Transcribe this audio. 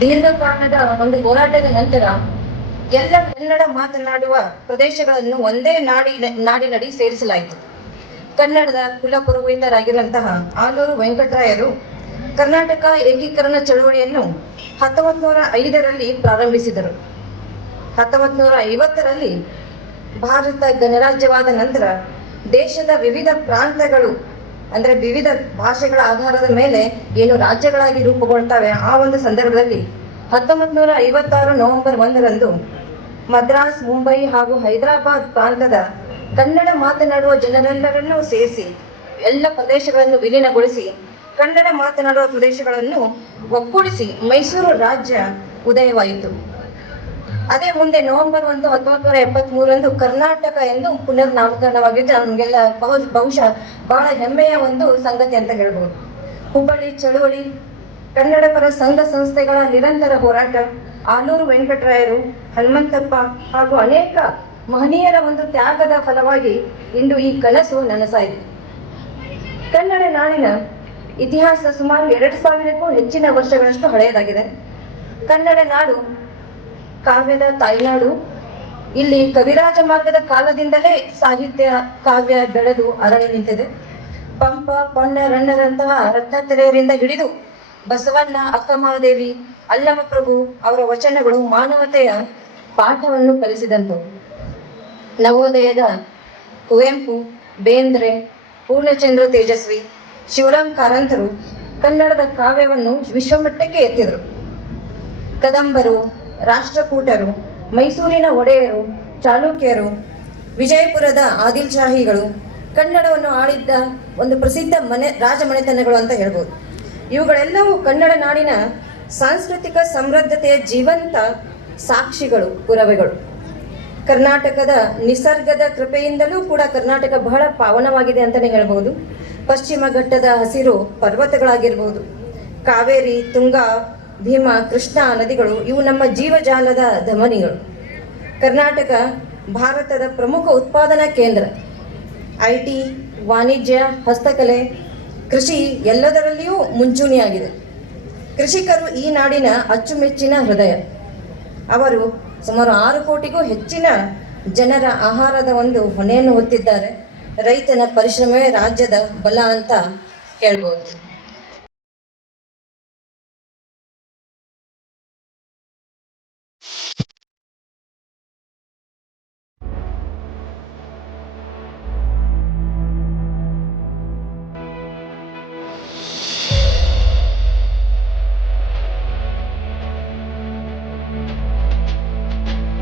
ದೀರ್ಘಕಾಲದ ಒಂದು ಹೋರಾಟದ ನಂತರ ಎಲ್ಲ ಕನ್ನಡ ಮಾತನಾಡುವ ಪ್ರದೇಶಗಳನ್ನು ಒಂದೇ ನಾಡಿನಡಿ ಸೇರಿಸಲಾಯಿತು. ಕನ್ನಡದ ಕುಲಪುರೋಹಿತರಾಗಿರುವಂತಹ ಆಲೂರು ವೆಂಕಟರಾಯರು ಕರ್ನಾಟಕ ಏಕೀಕರಣ ಚಳವಳಿಯನ್ನು 1905ರಲ್ಲಿ ಪ್ರಾರಂಭಿಸಿದರು. 1950ರಲ್ಲಿ ಭಾರತ ಗಣರಾಜ್ಯವಾದ ನಂತರ ದೇಶದ ವಿವಿಧ ಪ್ರಾಂತಗಳು ಅಂದ್ರೆ ವಿವಿಧ ಭಾಷೆಗಳ ಆಧಾರದ ಮೇಲೆ ಏನು ರಾಜ್ಯಗಳಾಗಿ ರೂಪುಗೊಳ್ತವೆ. ಆ ಒಂದು ಸಂದರ್ಭದಲ್ಲಿ 1956 ನವೆಂಬರ್ 1ರಂದು ಮದ್ರಾಸ್, ಮುಂಬೈ ಹಾಗೂ ಹೈದರಾಬಾದ್ ಪ್ರಾಂತದ ಕನ್ನಡ ಮಾತನಾಡುವ ಜನರೆಲ್ಲರನ್ನೂ ಸೇರಿಸಿ ಎಲ್ಲ ಪ್ರದೇಶಗಳನ್ನು ವಿಲೀನಗೊಳಿಸಿ ಕನ್ನಡ ಮಾತನಾಡುವ ಪ್ರದೇಶಗಳನ್ನು ಒಗ್ಗೂಡಿಸಿ ಮೈಸೂರು ರಾಜ್ಯ ಉದಯವಾಯಿತು. ಅದೇ ಮುಂದೆ ನವೆಂಬರ್ 1, 1973ರಂದು ಕರ್ನಾಟಕ ಎಂದು ಪುನರ್ ನಾಮಕರಣವಾಗಿದ್ದು ನಮಗೆಲ್ಲ ಬಹುಶಃ ಬಹಳ ಹೆಮ್ಮೆಯ ಒಂದು ಸಂಗತಿ ಅಂತ ಹೇಳ್ಬೋದು. ಹುಬ್ಬಳ್ಳಿ ಚಳುವಳಿ, ಕನ್ನಡ ಪರ ಸಂಘ ಸಂಸ್ಥೆಗಳ ನಿರಂತರ ಹೋರಾಟ, ಆಲೂರು ವೆಂಕಟರಾಯರು, ಹನುಮಂತಪ್ಪ ಹಾಗೂ ಅನೇಕ ಮಹನೀಯರ ಒಂದು ತ್ಯಾಗದ ಫಲವಾಗಿ ಇಂದು ಈ ಕನಸು ನನಸಾಯಿತು. ಕನ್ನಡ ನಾಡಿನ ಇತಿಹಾಸ ಸುಮಾರು 2000ಕ್ಕೂ ಹೆಚ್ಚಿನ ವರ್ಷಗಳಷ್ಟು ಹಳೆಯದಾಗಿದೆ. ಕನ್ನಡ ನಾಡು ಕಾವ್ಯದ ತಾಯ್ನಾಡು. ಇಲ್ಲಿ ಕವಿರಾಜ ಮಾರ್ಗದ ಕಾಲದಿಂದಲೇ ಸಾಹಿತ್ಯ ಕಾವ್ಯ ಬೆಳೆದು ಅರಳಿ ನಿಂತಿದೆ. ಪಂಪ, ಪೊನ್ನ, ರನ್ನರಂತಹ ರತ್ನತ್ರಯರಿಂದ ಹಿಡಿದು ಬಸವಣ್ಣ, ಅಕ್ಕಮಹಾದೇವಿ, ಅಲ್ಲಮಪ್ರಭು ಅವರ ವಚನಗಳು ಮಾನವತೆಯ ಪಾಠವನ್ನು ಕಲಿಸಿದಂತು. ನವೋದಯದ ಕುವೆಂಪು, ಬೇಂದ್ರೆ, ಪೂರ್ಣಚಂದ್ರ ತೇಜಸ್ವಿ, ಶಿವರಾಮ್ ಕಾರಂತರು ಕನ್ನಡದ ಕಾವ್ಯವನ್ನು ವಿಶ್ವಮಟ್ಟಕ್ಕೆ ಎತ್ತಿದರು. ಕದಂಬರು, ರಾಷ್ಟ್ರಕೂಟರು, ಮೈಸೂರಿನ ಒಡೆಯರು, ಚಾಲುಕ್ಯರು, ವಿಜಯಪುರದ ಆದಿಲ್ಶಾಹಿಗಳು ಕನ್ನಡವನ್ನು ಆಳಿದ್ದ ಒಂದು ಪ್ರಸಿದ್ಧ ರಾಜಮನೆತನಗಳು ಅಂತ ಹೇಳ್ಬೋದು. ಇವುಗಳೆಲ್ಲವೂ ಕನ್ನಡ ನಾಡಿನ ಸಾಂಸ್ಕೃತಿಕ ಸಮೃದ್ಧತೆಯ ಜೀವಂತ ಸಾಕ್ಷಿಗಳು, ಪುರಾವೆಗಳು. ಕರ್ನಾಟಕದ ನಿಸರ್ಗದ ಕೃಪೆಯಿಂದಲೂ ಕೂಡ ಕರ್ನಾಟಕ ಬಹಳ ಪಾವನವಾಗಿದೆ ಅಂತಲೇ ಹೇಳ್ಬೋದು. ಪಶ್ಚಿಮ ಘಟ್ಟದ ಹಸಿರು ಪರ್ವತಗಳಾಗಿರ್ಬೋದು, ಕಾವೇರಿ, ತುಂಗಾ, ಭೀಮಾ, ಕೃಷ್ಣಾ ನದಿಗಳು ಇವು ನಮ್ಮ ಜೀವಜಾಲದ ಧಮನಿಗಳು. ಕರ್ನಾಟಕ ಭಾರತದ ಪ್ರಮುಖ ಉತ್ಪಾದನಾ ಕೇಂದ್ರ. IT, ವಾಣಿಜ್ಯ, ಹಸ್ತಕಲೆ, ಕೃಷಿ ಎಲ್ಲದರಲ್ಲಿಯೂ ಮುಂಚೂಣಿಯಾಗಿದೆ. ಕೃಷಿಕರು ಈ ನಾಡಿನ ಅಚ್ಚುಮೆಚ್ಚಿನ ಹೃದಯ. ಅವರು ಸುಮಾರು 6 ಕೋಟಿಗೂ ಹೆಚ್ಚಿನ ಜನರ ಆಹಾರದ ಒಂದು ಹೊಣೆಯನ್ನು ಹೊತ್ತಿದ್ದಾರೆ. ರೈತನ ಪರಿಶ್ರಮವೇ ರಾಜ್ಯದ ಬಲ ಅಂತ ಹೇಳ್ಬೋದು.